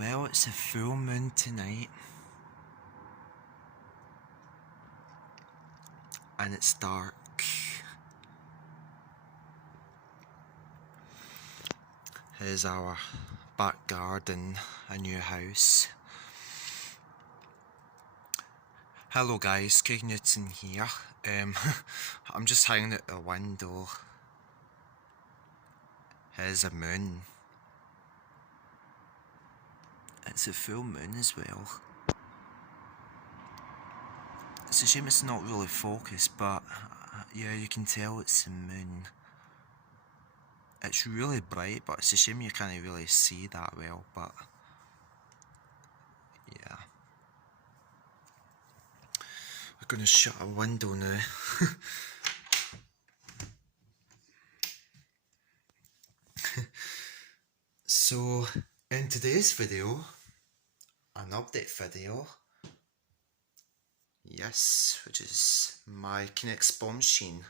Well, it's a full moon tonight, and it's dark. Here's our back garden, a new house. Hello guys, Craig Newton here. I'm just hanging out the window. Here's a moon. It's a full moon as well. It's a shame it's not really focused, but yeah, you can tell it's a moon. It's really bright, but it's a shame you can't really see that well, but yeah. I'm gonna shut a window now. So, in today's video, an update video, yes, which is my Kinex bomb machine.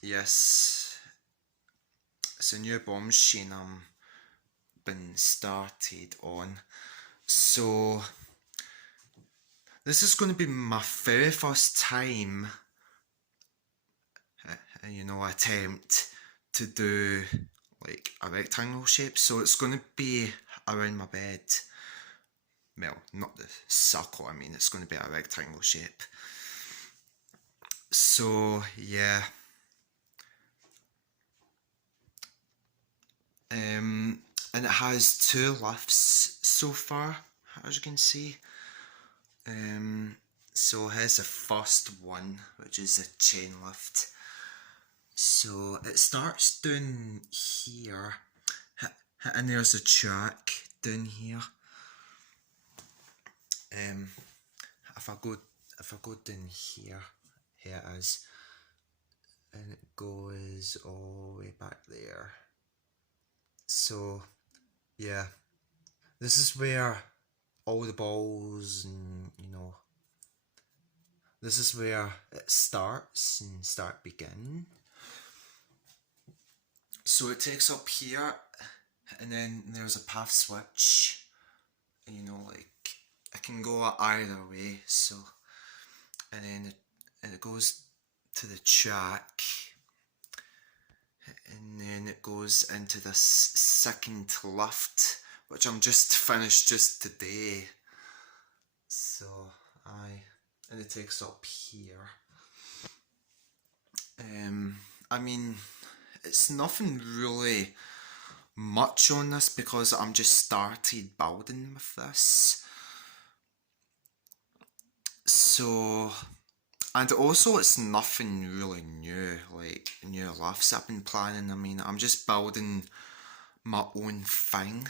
Yes, it's a new bomb machine been started on. So, this is going to be my very first time, attempt to do like a rectangle shape. So it's going to be around my bed. Well, not the circle, I mean, it's going to be a rectangle shape. So, yeah. And it has 2 lifts so far, as you can see. So here's the first one, which is a chain lift. So it starts down here, and there's a track down here. If I go down here, here it is, and it goes all the way back there. So yeah, this is where all the balls and this is where it starts and begin. So it takes up here, and then there's a path switch. Like I can go either way. So, and then it goes to the track, and then it goes into this second lift, which I'm just finished just today. So and it takes up here. I mean, it's nothing really much on this because I'm just started building with this. So, and also it's nothing really new, like new lifts I've been planning. I mean, I'm just building my own thing.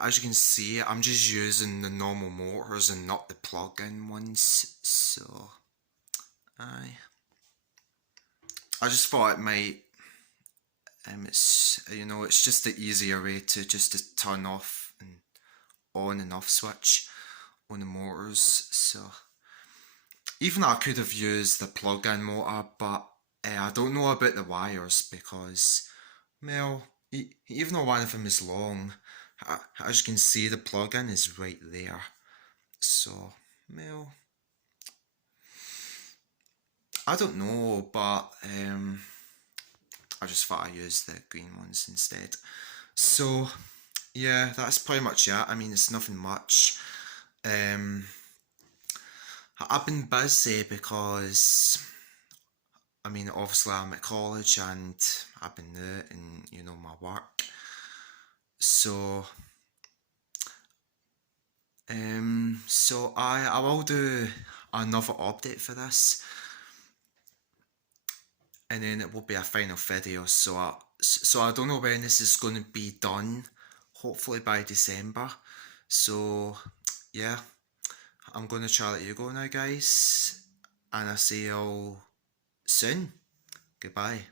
As you can see, I'm just using the normal motors and not the plug-in ones, so I just thought it might, it's just the easier way to turn off and on and off switch on the motors. So even I could have used the plug-in motor, but I don't know about the wires because, well, even though one of them is long, as you can see, the plug-in is right there. So, well, I don't know, but I just thought I'd use the green ones instead. So, yeah, that's pretty much it. I mean, it's nothing much. I've been busy because, I mean, obviously I'm at college and I've been there and, my work. So, I will do another update for this, and then it will be a final video. So I don't know when this is going to be done. Hopefully by December. So yeah, I'm going to try to let you go now, guys, and I'll see you all soon. Goodbye.